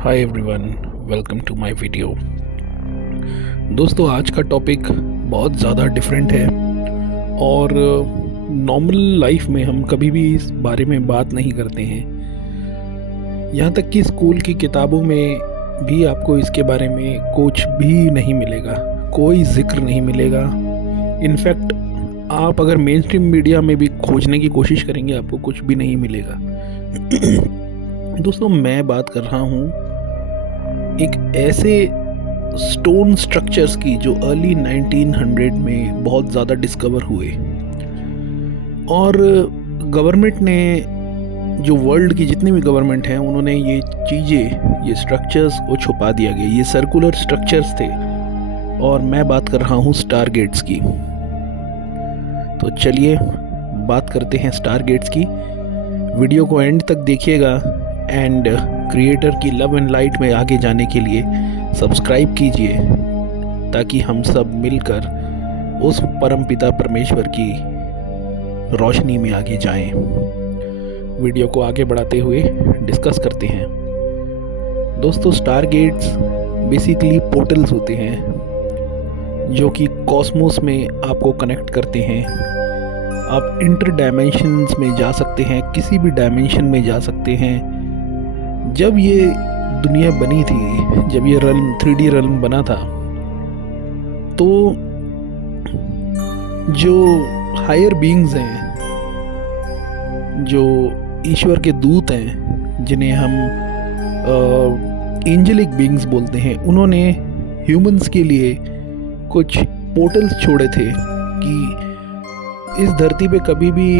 Hi everyone, welcome to my video. दोस्तों, आज का टॉपिक बहुत ज़्यादा डिफरेंट है और नॉर्मल लाइफ में हम कभी भी इस बारे में बात नहीं करते हैं। यहाँ तक कि स्कूल की किताबों में भी आपको इसके बारे में कुछ भी नहीं मिलेगा, कोई जिक्र नहीं मिलेगा। इनफैक्ट आप अगर मेन स्ट्रीम मीडिया में भी खोजने की कोशिश करेंगे आपको कुछ भी नहीं मिलेगा। दोस्तों, मैं बात कर रहा हूँ एक ऐसे स्टोन स्ट्रक्चर्स की जो अर्ली 1900 में बहुत ज़्यादा डिस्कवर हुए और गवर्नमेंट ने, जो वर्ल्ड की जितनी भी गवर्नमेंट हैं, उन्होंने ये चीज़ें, ये स्ट्रक्चर्स को छुपा दिया गया। ये सर्कुलर स्ट्रक्चर्स थे और मैं बात कर रहा हूँ स्टारगेट्स की। तो चलिए बात करते हैं स्टारगेट्स की। वीडियो को एंड तक देखिएगा एंड क्रिएटर की लव एंड लाइट में आगे जाने के लिए सब्सक्राइब कीजिए ताकि हम सब मिलकर उस परमपिता परमेश्वर की रोशनी में आगे जाएं। वीडियो को आगे बढ़ाते हुए डिस्कस करते हैं। दोस्तों, स्टारगेट्स बेसिकली पोर्टल्स होते हैं जो कि कॉस्मोस में आपको कनेक्ट करते हैं। आप इंटर डायमेंशंस में जा सकते हैं, किसी भी डायमेंशन में जा सकते हैं। जब ये दुनिया बनी थी, जब ये रल्म 3D रल्म बना था, तो जो हायर बीइंग्स हैं, जो ईश्वर के दूत हैं, जिन्हें हम एंजेलिक बीइंग्स बोलते हैं, उन्होंने ह्यूमंस के लिए कुछ पोर्टल्स छोड़े थे कि इस धरती पे कभी भी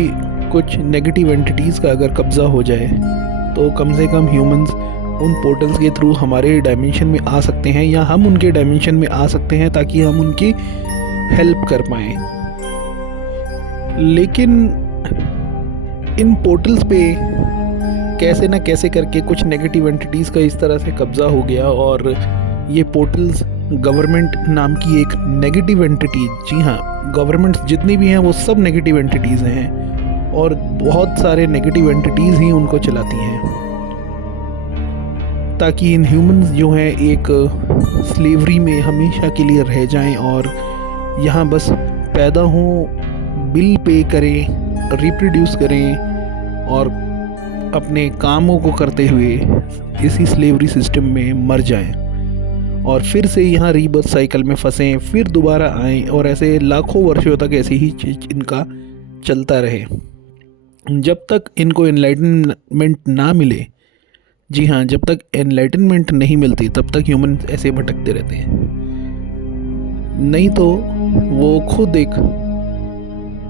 कुछ नेगेटिव एंटिटीज़ का अगर कब्ज़ा हो जाए तो कम से कम ह्यूमंस उन पोर्टल्स के थ्रू हमारे डायमेंशन में आ सकते हैं या हम उनके डायमेंशन में आ सकते हैं ताकि हम उनकी हेल्प कर पाएँ। लेकिन इन पोर्टल्स पे कैसे ना कैसे करके कुछ नेगेटिव एंटिटीज़ का इस तरह से कब्ज़ा हो गया और ये पोर्टल्स गवर्नमेंट नाम की एक नेगेटिव एंटिटी, जी हाँ, गवर्नमेंट्स जितनी भी हैं वो सब नेगेटिव एंटिटीज़ हैं और बहुत सारे नेगेटिव एंटिटीज़ ही उनको चलाती हैं ताकि इन ह्यूमंस जो हैं एक स्लेवरी में हमेशा के लिए रह जाएं और यहाँ बस पैदा हों, बिल पे करें, रिप्रोड्यूस करें और अपने कामों को करते हुए इसी स्लेवरी सिस्टम में मर जाएं और फिर से यहाँ रीबर्थ साइकिल में फंसें, फिर दोबारा आएं और ऐसे लाखों वर्षों तक ऐसी ही चीज़ इनका चलता रहे जब तक इनको एनलाइटनमेंट ना मिले। जी हाँ, जब तक एनलाइटनमेंट नहीं मिलती तब तक ह्यूमन ऐसे भटकते रहते हैं, नहीं तो वो खुद एक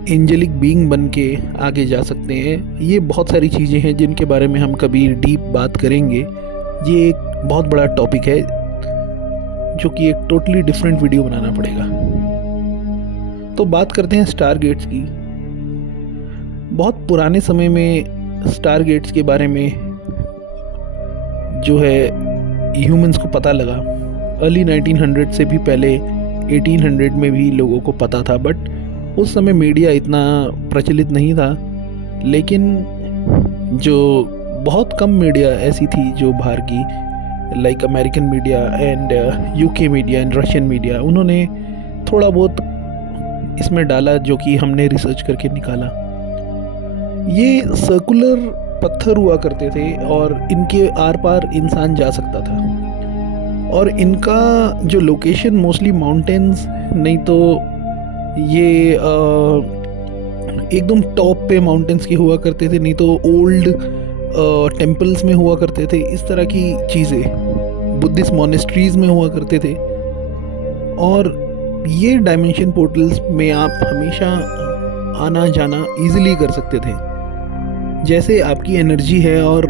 एंजेलिक बीइंग बन के आगे जा सकते हैं। ये बहुत सारी चीज़ें हैं जिनके बारे में हम कभी डीप बात करेंगे। ये एक बहुत बड़ा टॉपिक है जो कि एक टोटली डिफरेंट वीडियो बनाना पड़ेगा। तो बात करते हैं स्टारगेट्स की। बहुत पुराने समय में स्टारगेट्स के बारे में जो है ह्यूमंस को पता लगा। अर्ली 1900 से भी पहले 1800 में भी लोगों को पता था, बट उस समय मीडिया इतना प्रचलित नहीं था। लेकिन जो बहुत कम मीडिया ऐसी थी जो बाहर की, like American media and UK media and Russian media, उन्होंने थोड़ा बहुत इसमें डाला जो कि हमने रिसर्च करके निकाला। ये सर्कुलर पत्थर हुआ करते थे और इनके आर पार इंसान जा सकता था और इनका जो लोकेशन मोस्टली माउंटेन्स, नहीं तो ये एकदम टॉप पे माउंटेन्स के हुआ करते थे, नहीं तो ओल्ड टेम्पल्स में हुआ करते थे। इस तरह की चीज़ें बुद्धिस्ट मॉनेस्ट्रीज में हुआ करते थे और ये डायमेंशन पोर्टल्स में आप हमेशा आना जाना इजीली कर सकते थे। जैसे आपकी एनर्जी है और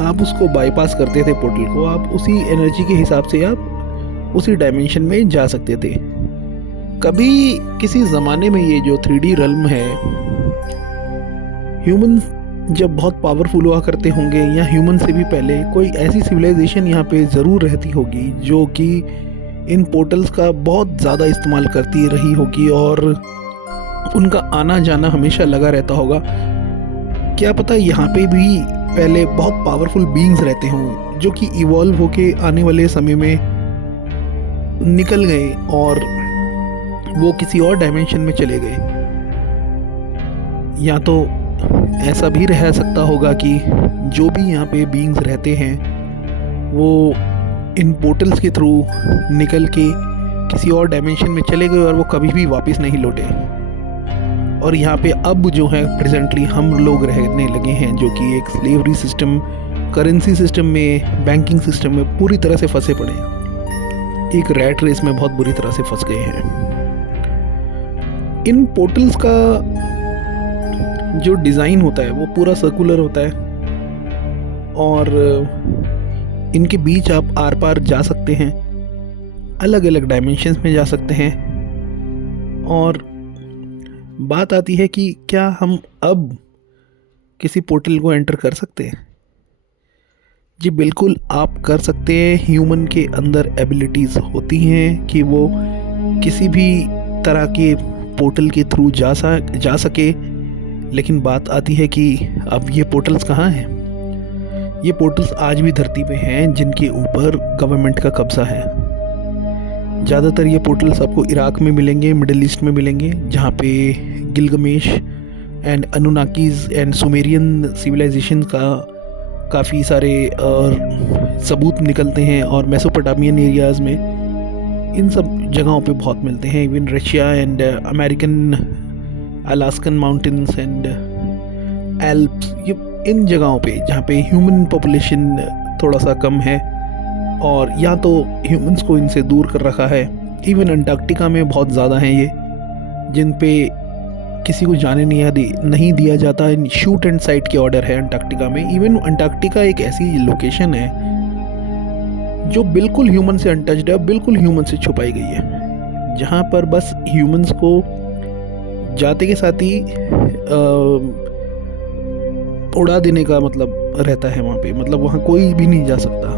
आप उसको बाईपास करते थे पोर्टल को, आप उसी एनर्जी के हिसाब से आप उसी डायमेंशन में जा सकते थे। कभी किसी ज़माने में ये जो 3D रल्म है, ह्यूमंस जब बहुत पावरफुल हुआ करते होंगे या ह्यूमन से भी पहले कोई ऐसी सिविलाइजेशन यहाँ पे ज़रूर रहती होगी जो कि इन पोर्टल्स का बहुत ज़्यादा इस्तेमाल करती रही होगी और उनका आना जाना हमेशा लगा रहता होगा। क्या पता यहाँ पे भी पहले बहुत पावरफुल बीइंग्स रहते हों जो कि इवॉल्व होके आने वाले समय में निकल गए और वो किसी और डायमेंशन में चले गए। या तो ऐसा भी रह सकता होगा कि जो भी यहाँ पे बीइंग्स रहते हैं वो इन पोर्टल्स के थ्रू निकल के किसी और डायमेंशन में चले गए और वो कभी भी वापस नहीं लौटे। और यहाँ पे अब जो है प्रेजेंटली हम लोग रहने लगे हैं जो कि एक स्लेवरी सिस्टम, करेंसी सिस्टम में, बैंकिंग सिस्टम में पूरी तरह से फंसे पड़े हैं। एक रैट रेस में बहुत बुरी तरह से फंस गए हैं। इन पोर्टल्स का जो डिज़ाइन होता है वो पूरा सर्कुलर होता है और इनके बीच आप आर पार जा सकते हैं, अलग अलग डायमेंशंस में जा सकते हैं। और बात आती है कि क्या हम अब किसी पोर्टल को एंटर कर सकते हैं? जी बिल्कुल, आप कर सकते हैं। ह्यूमन के अंदर एबिलिटीज़ होती हैं कि वो किसी भी तरह के पोर्टल के थ्रू जा सके। लेकिन बात आती है कि अब ये पोर्टल्स कहाँ हैं? ये पोर्टल्स आज भी धरती पे हैं जिनके ऊपर गवर्नमेंट का कब्ज़ा है। ज़्यादातर ये पोर्टल्स आपको इराक में मिलेंगे, मिडिल ईस्ट में मिलेंगे, जहाँ पे Gilgamesh and Anunnakis and Sumerian civilisation का काफ़ी सारे सबूत निकलते हैं। और मेसोपोटामियन एरियाज़ में इन सब जगहों पे बहुत मिलते हैं। Even Russia and American Alaskan mountains and Alps, ये इन जगहों पे जहाँ पे ह्यूमन पॉपुलेशन थोड़ा सा कम है और या तो ह्यूमंस को इनसे दूर कर रखा है। इवन अंटार्कटिका में बहुत ज़्यादा हैं ये, जिन पे किसी को जाने नहीं दिया जाता। शूट एंड साइट के ऑर्डर है अंटार्कटिका में। इवन अंटार्कटिका एक ऐसी लोकेशन है जो बिल्कुल ह्यूमन से अनटच्ड है, बिल्कुल ह्यूमन से छुपाई गई है, जहाँ पर बस ह्यूमंस को जाते के साथ ही उड़ा देने का मतलब रहता है वहाँ पे। मतलब वहाँ कोई भी नहीं जा सकता।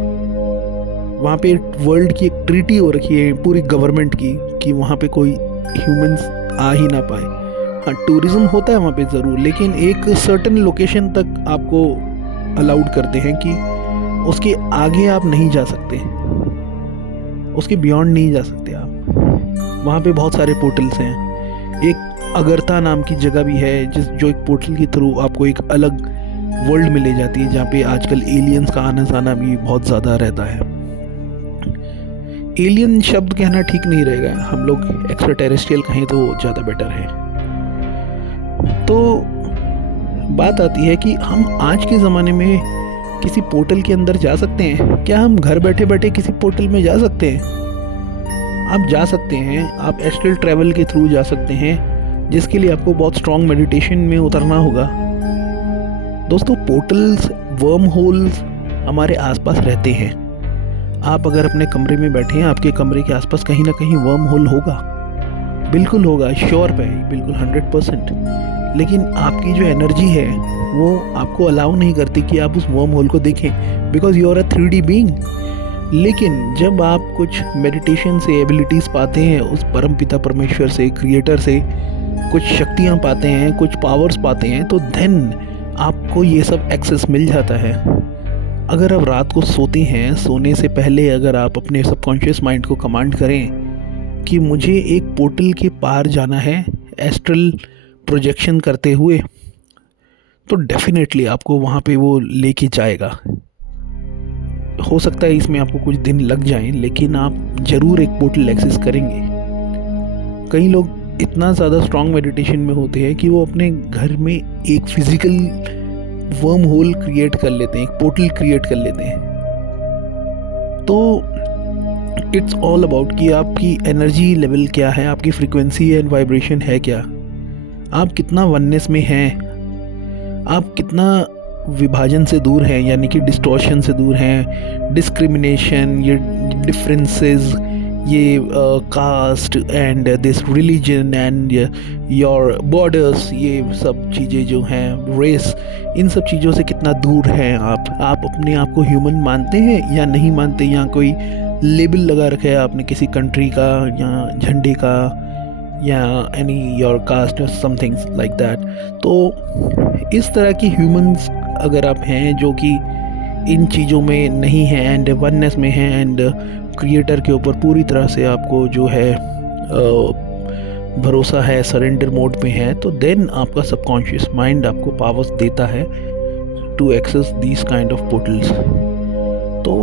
वहाँ पे वर्ल्ड की एक ट्रीटी हो रखी है पूरी गवर्नमेंट की कि वहाँ पे कोई ह्यूमंस आ ही ना पाए। हाँ, टूरिज्म होता है वहाँ पे ज़रूर, लेकिन एक सर्टेन लोकेशन तक आपको अलाउड करते हैं कि उसके आगे आप नहीं जा सकते, उसके बियॉन्ड नहीं जा सकते आप। वहाँ पे बहुत सारे पोर्टल्स हैं। एक अगरता नाम की जगह भी है जो एक पोर्टल के थ्रू आपको एक अलग वर्ल्ड में ले जाती है, जहाँ पे आजकल एलियंस का आना जाना भी बहुत ज़्यादा रहता है। एलियन शब्द कहना ठीक नहीं रहेगा, हम लोग एक्स्ट्रा टेरेस्ट्रियल कहें तो ज़्यादा बेटर है। तो बात आती है कि हम आज के ज़माने में किसी पोर्टल के अंदर जा सकते हैं। क्या हम घर बैठे बैठे किसी पोर्टल में जा सकते हैं? आप जा सकते हैं। आप एस्ट्रल ट्रैवल के थ्रू जा सकते हैं, जिसके लिए आपको बहुत स्ट्रॉन्ग मेडिटेशन में उतरना होगा। दोस्तों, पोर्टल्स, वर्म होल्स हमारे आसपास रहते हैं। आप अगर अपने कमरे में बैठे हैं, आपके कमरे के आसपास कहीं ना कहीं वर्म होल होगा, बिल्कुल होगा, श्योर पे, बिल्कुल 100%। लेकिन आपकी जो एनर्जी है वो आपको अलाउ नहीं करती कि आप उस वर्म होल को देखें, because you are a 3D being. लेकिन जब आप कुछ मेडिटेशन से एबिलिटीज़ पाते हैं, उस परम पिता परमेश्वर से, क्रिएटर से कुछ शक्तियाँ पाते हैं, कुछ पावर्स पाते हैं, तो देन आपको ये सब एक्सेस मिल जाता है। अगर आप रात को सोते हैं, सोने से पहले अगर आप अपने सबकॉन्शियस माइंड को कमांड करें कि मुझे एक पोर्टल के पार जाना है एस्ट्रल प्रोजेक्शन करते हुए, तो डेफिनेटली आपको वहाँ पे वो लेके जाएगा। हो सकता है इसमें आपको कुछ दिन लग जाएं, लेकिन आप ज़रूर एक पोर्टल एक्सेस करेंगे। कई लोग इतना ज़्यादा स्ट्रॉन्ग मेडिटेशन में होते हैं कि वो अपने घर में एक फिज़िकल वर्म होल क्रिएट कर लेते हैं, एक पोर्टल क्रिएट कर लेते हैं। तो इट्स ऑल अबाउट कि आपकी एनर्जी लेवल क्या है, आपकी फ्रीक्वेंसी एंड वाइब्रेशन है क्या, आप कितना वननेस में हैं, आप कितना विभाजन से दूर हैं, यानी कि डिस्टॉर्शन से दूर हैं, डिस्क्रिमिनेशन, ये डिफरेंसेस, ये caste and this religion and your borders, ये सब चीज़ें जो हैं, रेस, इन सब चीज़ों से कितना दूर हैं आप अपने आप को ह्यूमन मानते हैं या नहीं मानते, या कोई लेबल लगा रखा है आपने किसी कंट्री का या झंडे का या एनी योर कास्ट और समथिंग लाइक दैट। तो इस तरह की ह्यूमंस अगर आप हैं जो कि इन चीज़ों में नहीं है एंड वननेस में है एंड क्रिएटर के ऊपर पूरी तरह से आपको जो है भरोसा है, सरेंडर मोड में है, तो देन आपका सबकॉन्शियस माइंड आपको पावर्स देता है to access these kind of portals. तो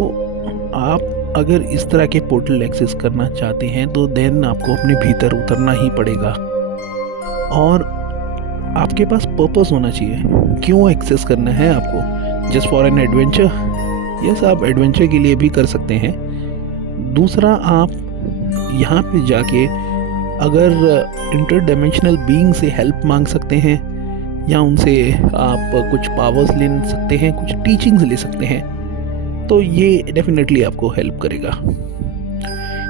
आप अगर इस तरह के पोर्टल एक्सेस करना चाहते हैं तो देन आपको अपने भीतर उतरना ही पड़ेगा और आपके पास पर्पस होना चाहिए। क्यों एक्सेस करना है आपको? Just for an adventure? Yes, आप एडवेंचर के लिए भी कर सकते हैं। दूसरा, आप यहाँ पे जाके अगर इंटरडायमेंशनल बीइंग से हेल्प मांग सकते हैं या उनसे आप कुछ पावर्स ले सकते हैं, कुछ टीचिंग्स ले सकते हैं, तो ये डेफिनेटली आपको हेल्प करेगा।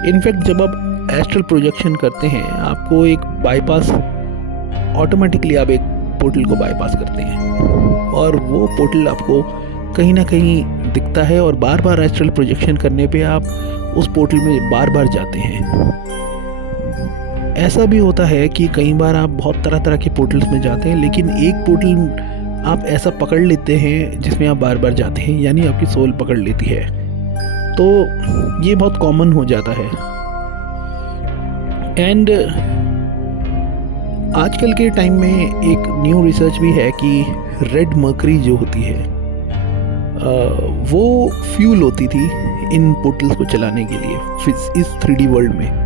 इनफैक्ट जब आप एस्ट्रल प्रोजेक्शन करते हैं, आपको एक बाईपास, ऑटोमेटिकली आप एक पोर्टल को बाईपास करते हैं और वो पोर्टल आपको कहीं ना कहीं दिखता है और बार बार एस्ट्रल प्रोजेक्शन करने पे आप उस पोर्टल में बार बार जाते हैं। ऐसा भी होता है कि कई बार आप बहुत तरह तरह के पोर्टल्स में जाते हैं, लेकिन एक पोर्टल आप ऐसा पकड़ लेते हैं जिसमें आप बार बार जाते हैं, यानी आपकी सोल पकड़ लेती है। तो ये बहुत कॉमन हो जाता है। एंड आजकल के टाइम में एक न्यू रिसर्च भी है कि रेड मर्करी जो होती है वो फ्यूल होती थी इन पोर्टल्स को चलाने के लिए इस 3D वर्ल्ड में।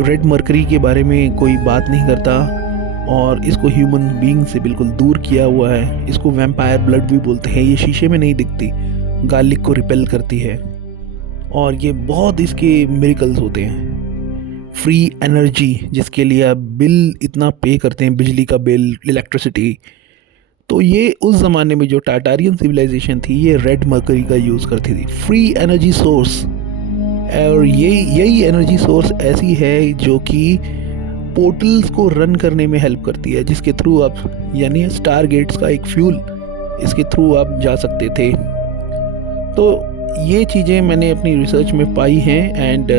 रेड मर्करी के बारे में कोई बात नहीं करता और इसको ह्यूमन बीइंग से बिल्कुल दूर किया हुआ है। इसको वैम्पायर ब्लड भी बोलते हैं। ये शीशे में नहीं दिखती, गार्लिक को रिपेल करती है और ये बहुत इसके मिरेकल्स होते हैं। फ्री एनर्जी, जिसके लिए आप बिल इतना पे करते हैं, बिजली का बिल, इलेक्ट्रिसिटी, तो ये उस ज़माने में जो टाटारियन सिविलाइजेशन थी ये रेड मर्करी का यूज़ करती थी। फ्री एनर्जी सोर्स, और यही एनर्जी सोर्स ऐसी है जो कि पोर्टल्स को रन करने में हेल्प करती है, जिसके थ्रू आप, यानी स्टार गेट्स का एक फ्यूल, इसके थ्रू आप जा सकते थे। तो ये चीज़ें मैंने अपनी रिसर्च में पाई हैं एंड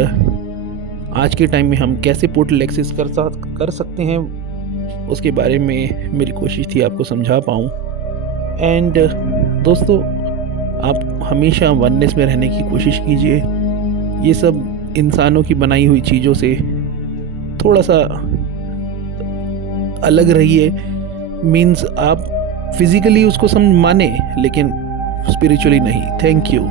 आज के टाइम में हम कैसे पोर्टल एक्सेस कर सकते हैं उसके बारे में मेरी कोशिश थी आपको समझा पाऊँ। एंड दोस्तों, आप हमेशा वननेस में रहने की कोशिश कीजिए। ये सब इंसानों की बनाई हुई चीज़ों से थोड़ा सा अलग रहिए। मीन्स आप फिज़िकली उसको माने लेकिन स्पिरिचुअली नहीं। Thank you.